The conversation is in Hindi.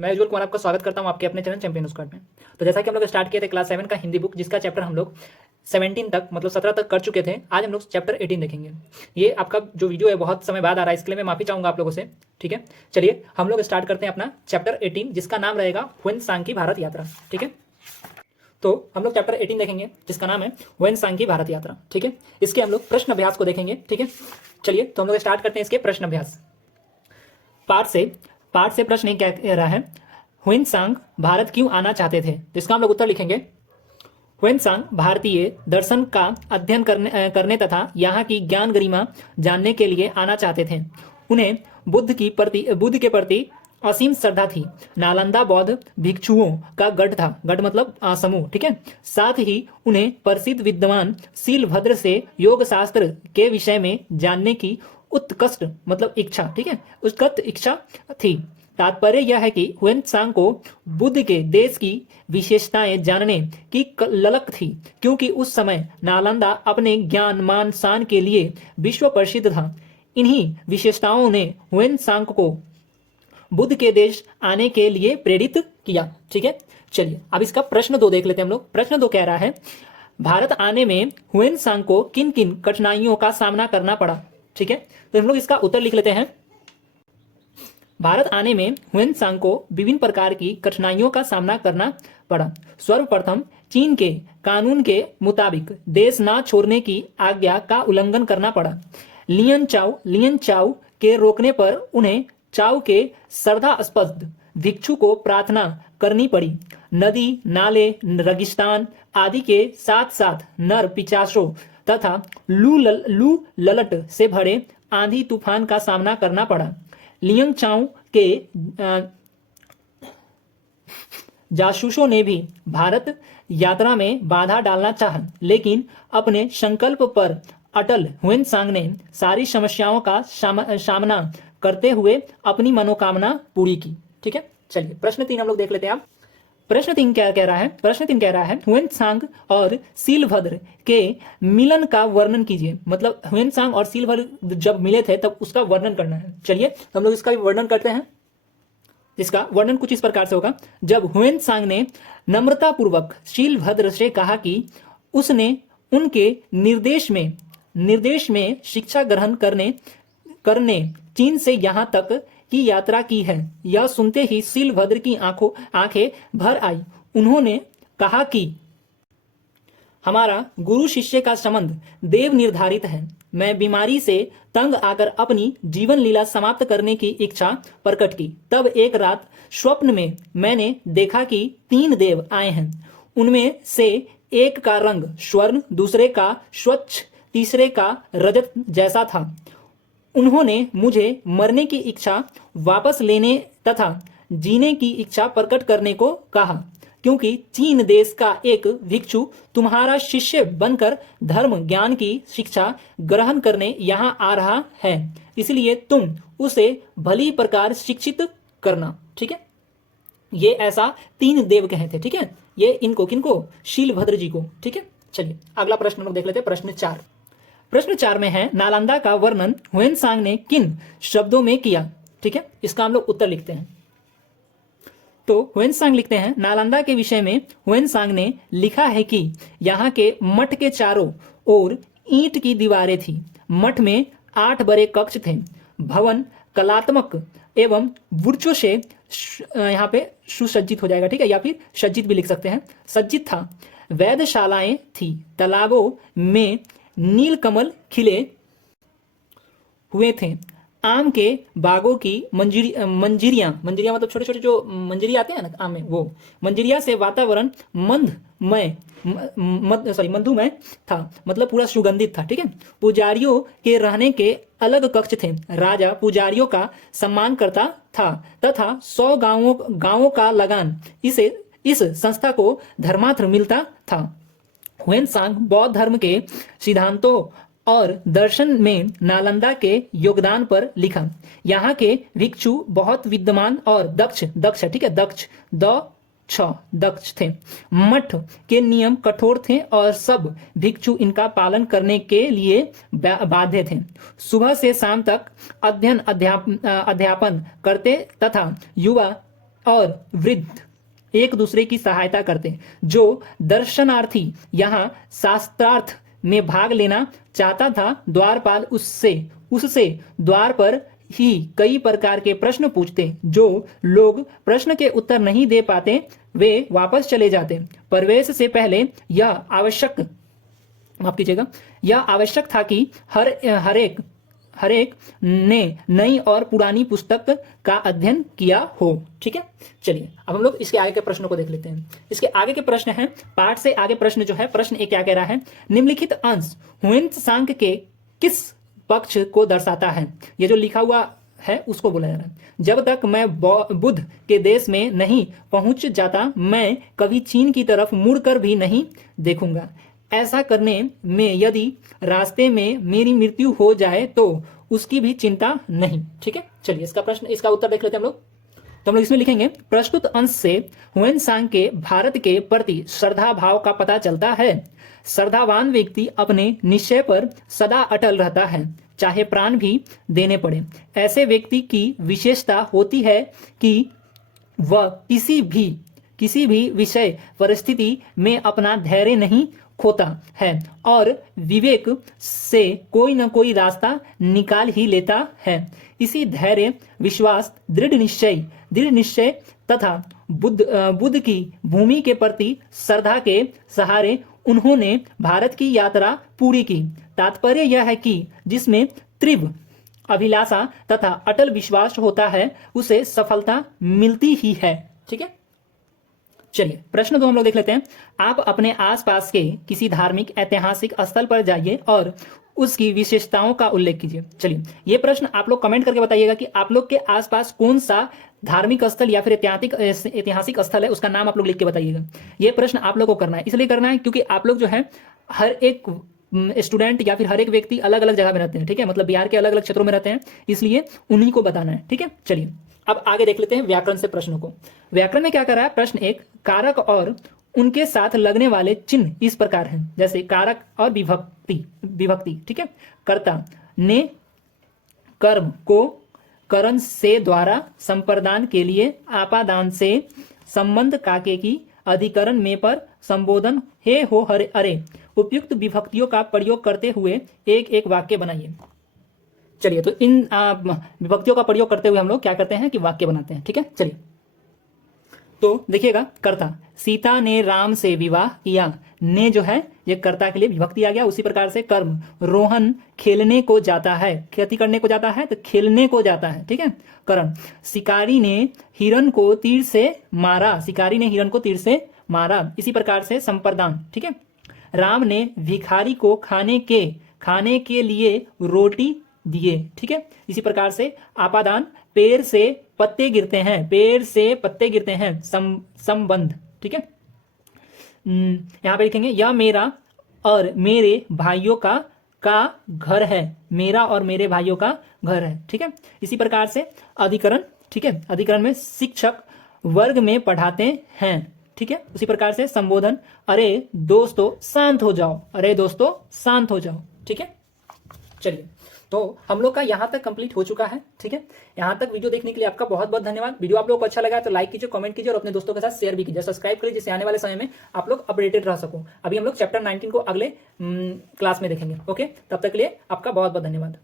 मैं उज्जवल कुमार आपका स्वागत करता हूं आपके अपने चैनल चैंपियन स्क्वाड में। तो जैसा कि हम लोग स्टार्ट किए थे क्लास 7 का हिंदी बुक, जिसका चैप्टर हम लोग 17 तक मतलब 17 तक कर चुके थे। आज हम लोग चैप्टर 18 देखेंगे। ये आपका जो वीडियो है बहुत समय बाद आ रहा है, इसके लिए मैं माफी चाहूंगा आप लोगों से। ठीक है, चलिए हम लोग स्टार्ट करते हैं अपना चैप्टर 18, जिसका नाम रहेगा ह्वेनसांग की भारत यात्रा। ठीक है, तो हम लोग चैप्टर 18 देखेंगे जिसका नाम है ह्वेनसांग की भारत यात्रा। ठीक है, इसके हम लोग प्रश्न अभ्यास को देखेंगे। ठीक है, चलिए तो हम लोग स्टार्ट करते हैं इसके प्रश्न अभ्यास। पार्ट से प्रश्न क्या कह रहा है, ह्वेनसांग भारत क्यों आना चाहते थे। तो इसका हम लोग उत्तर लिखेंगे, ह्वेनसांग भारतीय दर्शन का अध्ययन करने तथा यहाँ की ज्ञान गरिमा जानने के लिए आना चाहते थे। उन्हें बुद्ध के प्रति असीम श्रद्धा थी। नालंदा बौद्ध भिक्षुओं का गढ़ था। गढ़ मतलब समूह। ठीक है, साथ ही उन्हें प्रसिद्ध विद्वान शीलभद्र से योग शास्त्र के विषय में जानने की उत्कष्ट मतलब इच्छा, ठीक है, उत्कट इच्छा थी। तात्पर्य यह है कि ह्वेनसांग को बुद्ध के देश की विशेषताएं जानने की ललक थी, क्योंकि उस समय नालंदा अपने ज्ञान मान शान के लिए विश्व प्रसिद्ध था। इन्हीं विशेषताओं ने ह्वेनसांग को बुद्ध के देश आने के लिए प्रेरित किया। ठीक है, चलिए अब इसका प्रश्न 2 देख लेते हैं हम लोग। प्रश्न 2 कह रहा है, भारत आने में ह्वेनसांग को किन किन कठिनाइयों का सामना करना पड़ा। ठीक है, तो हम लोग इसका उत्तर लिख लेते हैं। भारत आने में ह्वेनसांग को विभिन्न प्रकार की कठिनाइयों का सामना करना पड़ा। सर्वप्रथम चीन के कानून के मुताबिक देश न छोड़ने की आज्ञा का उल्लंघन करना पड़ा। लियन चाओ के रोकने पर उन्हें चाओ के श्रद्धास्पद भिक्षु को प्रार्थना करनी पड़ी। नदी नाले रेगिस्तान आदि के साथ साथ नर पिचासों तथा लू ललट से भरे आंधी तूफान का सामना करना पड़ा। लियंग चाओ के जासूसों ने भी भारत यात्रा में बाधा डालना चाहा, लेकिन अपने संकल्प पर अटल ह्वेनसांग ने सारी समस्याओं का सामना करते हुए अपनी मनोकामना पूरी की। ठीक है, चलिए प्रश्न 3 हम लोग देख लेते हैं। आप प्रश्न 3 क्या कह रहा है। प्रश्न 3 कह रहा है, ह्वेनसांग और शीलभद्र के मिलन का वर्णन कीजिए। मतलब ह्वेनसांग और शीलभद्र जब मिले थे तब उसका वर्णन करना है। चलिए हम लोग इसका भी वर्णन करते हैं। इसका वर्णन कुछ इस प्रकार से होगा, जब ह्वेनसांग ने नम्रतापूर्वक शीलभद्र से कहा कि उसने उनके निर्देश में शिक्षा ग्रहण करने चीन से यहाँ तक की यात्रा की है। यह सुनते ही शीलभद्र की आंखें भर आई। उन्होंने कहा कि हमारा गुरु शिष्य का संबंध देव निर्धारित है। मैं बीमारी से तंग आकर अपनी जीवन लीला समाप्त करने की इच्छा प्रकट की। तब एक रात स्वप्न में मैंने देखा कि 3 देव आए हैं। उनमें से एक का रंग स्वर्ण, दूसरे का स्वच्छ, तीसरे का रजत जैसा था। उन्होंने मुझे मरने की इच्छा वापस लेने तथा जीने की इच्छा प्रकट करने को कहा, क्योंकि चीन देश का एक भिक्षु तुम्हारा शिष्य बनकर धर्म ज्ञान की शिक्षा ग्रहण करने यहाँ आ रहा है, इसलिए तुम उसे भली प्रकार शिक्षित करना। ठीक है, ये ऐसा 3 देव कहे थे। ठीक है, ये इनको किनको, शीलभद्र जी को। ठीक है, चलिए अगला प्रश्न हम लोग देख लेते हैं। प्रश्न 4। प्रश्न 4 में है, नालंदा का वर्णन ह्वेनसांग ने किन शब्दों में किया। ठीक है, इसका हम लोग उत्तर लिखते हैं। तो ह्वेनसांग लिखते हैं, नालंदा के विषय में ह्वेनसांग ने लिखा है कि यहाँ के मठ के चारों ओर ईंट की दीवारें थी। मठ में 8 बड़े कक्ष थे। भवन कलात्मक एवं वृक्षों से यहाँ पे सुसज्जित हो जाएगा। ठीक है, या फिर सज्जित भी लिख सकते हैं, सज्जित था। वेधशालाएं थी। तालाबों में नीलकमल खिले हुए थे। आम के बागों की मंजरियां मतलब छोटे छोटे जो मंजरी आते हैं ना आम में, वो मंजरिया से वातावरण मधुमय था, मतलब पूरा सुगंधित था। ठीक है, पुजारियों के रहने के अलग कक्ष थे। राजा पुजारियों का सम्मान करता था तथा 100 गांवों का लगान इस संस्था को धर्मार्थ मिलता था। ह्वेनसांग बौद्ध धर्म के सिद्धांतों और दर्शन में नालंदा के योगदान पर लिखा। यहाँ के भिक्षु बहुत विद्वान और दक्ष ठीक है, दक्ष थे। मठ के नियम कठोर थे और सब भिक्षु इनका पालन करने के लिए बाध्य थे। सुबह से शाम तक अध्ययन अध्यापन करते तथा युवा और वृद्ध एक दूसरे की सहायता करते। जो दर्शनार्थी यहाँ शास्त्रार्थ में भाग लेना चाहता था, द्वारपाल उससे उससे द्वार पर ही कई प्रकार के प्रश्न पूछते। जो लोग प्रश्न के उत्तर नहीं दे पाते वे वापस चले जाते। प्रवेश से पहले यह आवश्यक माफ कीजिएगा यह आवश्यक था कि हर एक ने नई और पुरानी पुस्तक का अध्ययन किया हो। ठीक है, चलिए अब हम लोग इसके आगे के प्रश्नों को देख लेते हैं। इसके आगे के प्रश्न हैं, पाठ से आगे प्रश्न जो है, प्रश्न एक क्या कह रहा है, निम्नलिखित अंश ह्वेंत्सांग के किस पक्ष को दर्शाता है। ये जो लिखा हुआ है उसको बोला जा रहा है। जब तक मैं बुद्ध के देश में नहीं पहुंच जाता मैं कभी चीन की तरफ मुड़कर भी नहीं देखूंगा। ऐसा करने में यदि रास्ते में मेरी मृत्यु हो जाए तो उसकी भी चिंता नहीं। ठीक है, चलिए इसका उत्तर देख लेते हैं हम लोग। तो हम लोग इसमें लिखेंगे, प्रस्तुत अंश से ह्वेंत्सांग के भारत के प्रति श्रद्धा भाव का पता चलता है। श्रद्धावान व्यक्ति अपने निश्चय पर सदा अटल रहता है, चाहे प्राण भी देने पड़े। ऐसे व्यक्ति की विशेषता होती है कि वह किसी भी विषय परिस्थिति में अपना धैर्य नहीं खोता है और विवेक से कोई न कोई रास्ता निकाल ही लेता है। इसी धैर्य, विश्वास, दृढ़ निश्चय तथा बुद्ध की भूमि के प्रति श्रद्धा के सहारे उन्होंने भारत की यात्रा पूरी की। तात्पर्य यह है कि जिसमें तीव्र अभिलाषा तथा अटल विश्वास होता है उसे सफलता मिलती ही है। ठीक है, चलिए प्रश्न 2 हम लोग देख लेते हैं। आप अपने आसपास के किसी धार्मिक ऐतिहासिक स्थल पर जाइए और उसकी विशेषताओं का उल्लेख कीजिए। चलिए ये प्रश्न आप लोग कमेंट करके बताइएगा कि आप लोग के आसपास कौन सा धार्मिक स्थल या फिर ऐतिहासिक स्थल है, उसका नाम आप लोग लिख के बताइएगा। ये प्रश्न आप लोग को करना है, इसलिए करना है क्योंकि आप लोग जो है हर एक स्टूडेंट या फिर हर एक व्यक्ति अलग अलग जगह में रहते हैं। ठीक है, मतलब बिहार के अलग अलग क्षेत्रों में रहते हैं, इसलिए उन्हीं को बताना है। ठीक है, चलिए अब आगे देख लेते हैं व्याकरण से प्रश्नों को। व्याकरण में क्या कर रहा है, प्रश्न 1, कारक और उनके साथ लगने वाले चिन्ह इस प्रकार हैं, जैसे कारक और विभक्ति। ठीक है, कर्ता ने कर्म को करण से द्वारा संप्रदान के लिए आपादान से संबंध काके की अधिकरण में पर संबोधन हे हो हरे अरे उपयुक्त विभक्तियों का प्रयोग करते हुए एक एक वाक्य बनाइए। चलिए तो इन विभक्तियों का प्रयोग करते हुए हम लोग क्या करते हैं कि वाक्य बनाते हैं। ठीक है, चलिए तो देखिएगा, कर्ता सीता ने राम से विवाह किया, ने जो है ये कर्ता के लिए विभक्ति आ गया। उसी प्रकार से कर्म, रोहन खेलने को जाता है, खेती करने को जाता है तो खेलने को जाता है। ठीक है, करण, शिकारी ने हिरण को तीर से मारा, इसी प्रकार से संप्रदान। ठीक है, राम ने भिखारी को खाने के लिए रोटी दिए। ठीक है, इसी प्रकार से आपादान, पेड़ से पत्ते गिरते हैं, संबंध। ठीक है, यहां पे लिखेंगे यह मेरा और मेरे भाइयों का घर है, मेरा और मेरे भाइयों का घर है। ठीक है, इसी प्रकार से अधिकरण। ठीक है, अधिकरण में शिक्षक वर्ग में पढ़ाते हैं। ठीक है, उसी प्रकार से संबोधन, अरे दोस्तों शांत हो जाओ। ठीक है, चलिए तो हम लोग का यहाँ तक कंप्लीट हो चुका है। ठीक है, यहाँ तक वीडियो देखने के लिए आपका बहुत बहुत धन्यवाद। वीडियो आप लोगों को अच्छा लगा तो लाइक कीजिए, कमेंट कीजिए और अपने दोस्तों के साथ शेयर भी कीजिए, सब्सक्राइब करिए, जिससे आने वाले समय में आप लोग अपडेटेड रह सको। अभी हम लोग चैप्टर 19 को अगले क्लास में देखेंगे। ओके, तब तक के लिए आपका बहुत बहुत धन्यवाद।